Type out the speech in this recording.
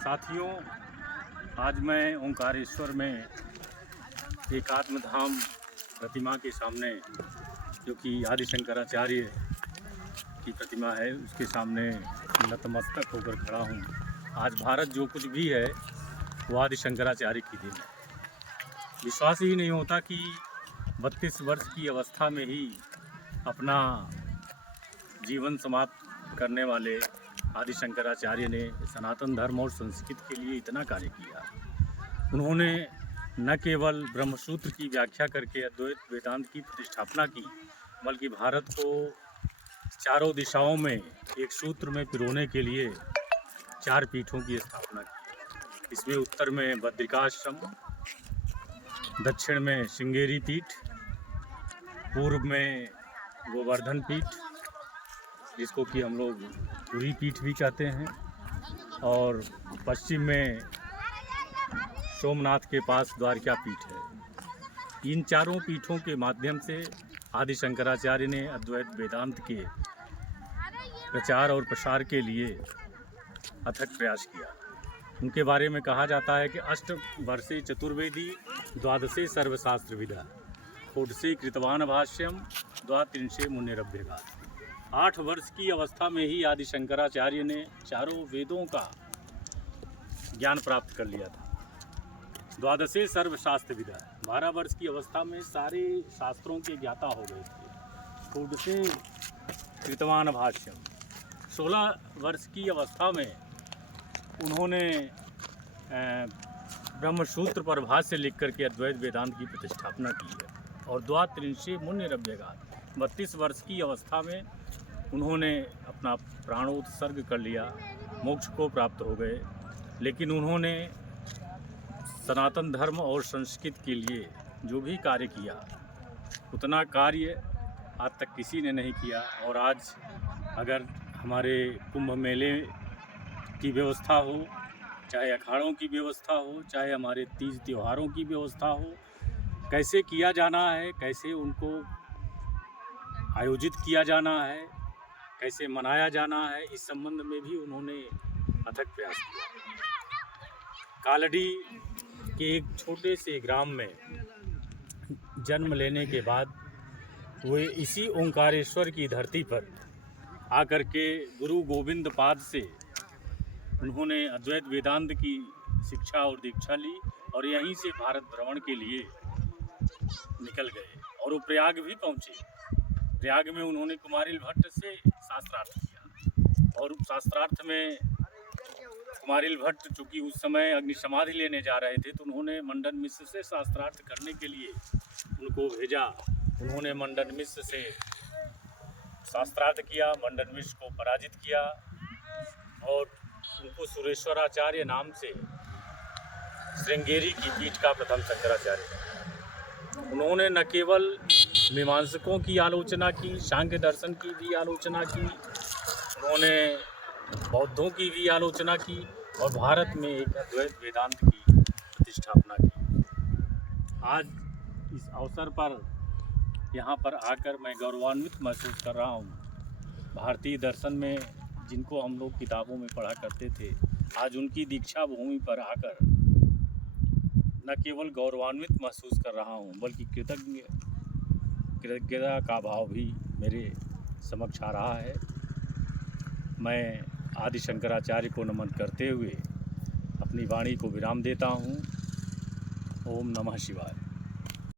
साथियों, आज मैं ओंकारेश्वर में एक आत्मधाम प्रतिमा के सामने, जो कि आदि शंकराचार्य की प्रतिमा है, उसके सामने नतमस्तक होकर खड़ा हूँ। आज भारत जो कुछ भी है वो आदि शंकराचार्य की देन है। विश्वास ही नहीं होता कि 32 वर्ष की अवस्था में ही अपना जीवन समाप्त करने वाले आदि शंकराचार्य ने सनातन धर्म और संस्कृति के लिए इतना कार्य किया। उन्होंने न केवल ब्रह्मसूत्र की व्याख्या करके अद्वैत वेदांत की प्रतिष्ठापना की, बल्कि भारत को चारों दिशाओं में एक सूत्र में पिरोने के लिए 4 पीठों की स्थापना की। इसमें उत्तर में बद्रिकाश्रम, दक्षिण में श्रृंगेरी पीठ, पूर्व में गोवर्धन पीठ, जिसको कि हम लोग पुरी पीठ भी कहते हैं, और पश्चिम में सोमनाथ के पास द्वारका पीठ है। इन चारों पीठों के माध्यम से आदि शंकराचार्य ने अद्वैत वेदांत के प्रचार और प्रसार के लिए अथक प्रयास किया। उनके बारे में कहा जाता है कि 8 वर्षे चतुर्वेदी, द्वादशे सर्वशास्त्र विदा, षोडशे कृतवान भाष्यम, द्वात्रिंशे मुनिरभ्यगात्। 8 वर्ष की अवस्था में ही आदि शंकराचार्य ने चारों वेदों का ज्ञान प्राप्त कर लिया था। द्वादशे सर्वशास्त्र विदा, 12 वर्ष की अवस्था में सारे शास्त्रों के ज्ञाता हो गए थे। षोडशे कृतवान भाष्यम, 16 वर्ष की अवस्था में उन्होंने ब्रह्मसूत्र पर भाष्य लिख करके अद्वैत वेदांत की प्रतिष्ठापना की है। और द्वात्रिंशे मुनिरभ्यगात्, 32 वर्ष की अवस्था में उन्होंने अपना प्राणोत्सर्ग कर लिया, मोक्ष को प्राप्त हो गए। लेकिन उन्होंने सनातन धर्म और संस्कृति के लिए जो भी कार्य किया, उतना कार्य आज तक किसी ने नहीं किया। और आज अगर हमारे कुंभ मेले की व्यवस्था हो, चाहे अखाड़ों की व्यवस्था हो, चाहे हमारे तीज त्योहारों की व्यवस्था हो, कैसे किया जाना है, कैसे उनको आयोजित किया जाना है, कैसे मनाया जाना है, इस संबंध में भी उन्होंने अथक प्रयास किया। कालड़ी के एक छोटे से ग्राम में जन्म लेने के बाद वे इसी ओंकारेश्वर की धरती पर आकर के गुरु गोविंद पाद से उन्होंने अद्वैत वेदांत की शिक्षा और दीक्षा ली, और यहीं से भारत भ्रमण के लिए निकल गए और वो प्रयाग भी पहुँचे। प्रयाग में उन्होंने कुमारिल भट्ट से शास्त्रार्थ किया, और शास्त्रार्थ में कुमारिल भट्ट चूँकि उस समय अग्नि समाधि लेने जा रहे थे, तो उन्होंने मंडन मिश्र से शास्त्रार्थ करने के लिए उनको भेजा। उन्होंने मंडन मिश्र से शास्त्रार्थ किया, मंडन मिश्र को पराजित किया, और उनको सुरेश्वराचार्य नाम से श्रृंगेरी की पीठ का प्रथम शंकराचार्य। उन्होंने न केवल मीमांसकों की आलोचना की, सांख्य दर्शन की भी आलोचना की, उन्होंने बौद्धों की भी आलोचना की, और भारत में एक अद्वैत वेदांत की प्रतिष्ठापना की। आज इस अवसर पर यहाँ पर आकर मैं गौरवान्वित महसूस कर रहा हूँ। भारतीय दर्शन में जिनको हम लोग किताबों में पढ़ा करते थे, आज उनकी दीक्षा भूमि पर आकर न केवल गौरवान्वित महसूस कर रहा हूँ, बल्कि कृतज्ञता का भाव भी मेरे समक्ष आ रहा है। मैं आदि शंकराचार्य को नमन करते हुए अपनी वाणी को विराम देता हूँ। ओम नमः शिवाय।